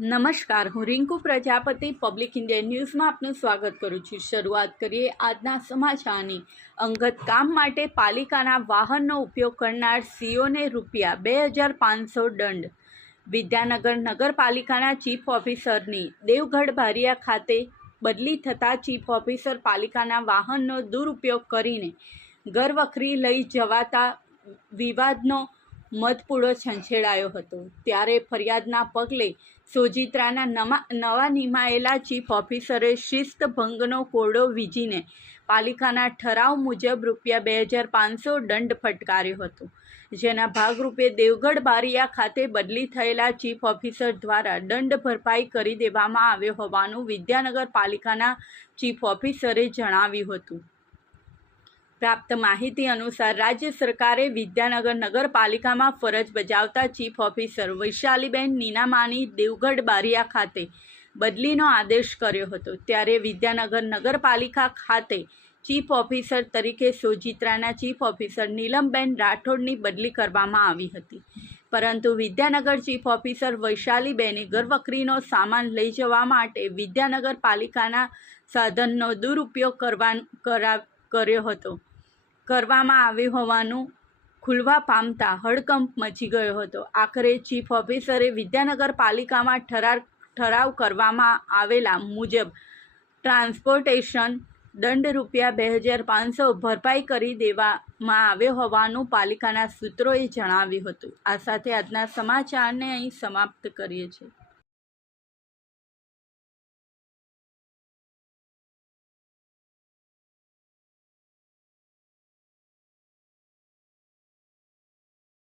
નમસ્કાર, હું Rinku Prajapati public India ન્યૂઝમાં આપનું સ્વાગત કરું છું। શરૂઆત કરીએ આજના સમાચારની। અંગત કામ માટે પાલિકાના વાહનનો ઉપયોગ કરનાર સીઓને ₹2500 દંડ। વિદ્યાનગર નગરપાલિકાના ચીફ ઓફિસરની દેવગઢ બારિયા ખાતે બદલી થતાં ચીફ ઓફિસર પાલિકાના વાહનનો દુરુપયોગ કરીને ઘરવખરી લઈ જવાતા વિવાદનો મધપૂડો છંછેડાયો હતો। ત્યારે ફરિયાદના પગલે સોજિત્રાના નવા નિમાયેલા ચીફ ઓફિસરે શિસ્ત ભંગનો કોડો વીજીને પાલિકાના ઠરાવ મુજબ ₹2500 દંડ ફટકાર્યો હતો। જેના ભાગરૂપે દેવગઢ બારિયા ખાતે બદલી થયેલા ચીફ ઓફિસર દ્વારા દંડ ભરપાઈ કરી દેવામાં આવ્યો હોવાનું વિદ્યાનગર પાલિકાના ચીફ ઓફિસરે જણાવ્યું હતું। પ્રાપ્ત માહિતી અનુસાર રાજ્ય સરકારે વિદ્યાનગર નગરપાલિકામાં ફરજ બજાવતા ચીફ ઓફિસર વૈશાલીબેન નીનામાની દેવગઢ બારિયા ખાતે બદલીનો આદેશ કર્યો હતો। ત્યારે વિદ્યાનગર નગરપાલિકા ખાતે ચીફ ઓફિસર તરીકે સોજિત્રાના ચીફ ઓફિસર નીલમબેન રાઠોડની બદલી કરવામાં આવી હતી। પરંતુ વિદ્યાનગર ચીફ ઓફિસર વૈશાલીબેને ઘરવખરીનો સામાન લઈ જવા માટે વિદ્યાનગર પાલિકાના સાધનનો દુરુપયોગ કરવામાં આવ્યો હોવાનું ખુલવા પામતા હડકંપ મચી ગયો હતો। આખરે ચીફ ઓફિસરે વિદ્યાનગર પાલિકામાં ઠરાવ કરવામાં આવેલા મુજબ ટ્રાન્સપોર્ટેશન દંડ ₹2500 ભરપાઈ કરી દેવામાં આવ્યો હોવાનું પાલિકાના સૂત્રોએ જણાવ્યું હતું। આ સાથે આજના સમાચારને અહીં સમાપ્ત કરીએ છીએ।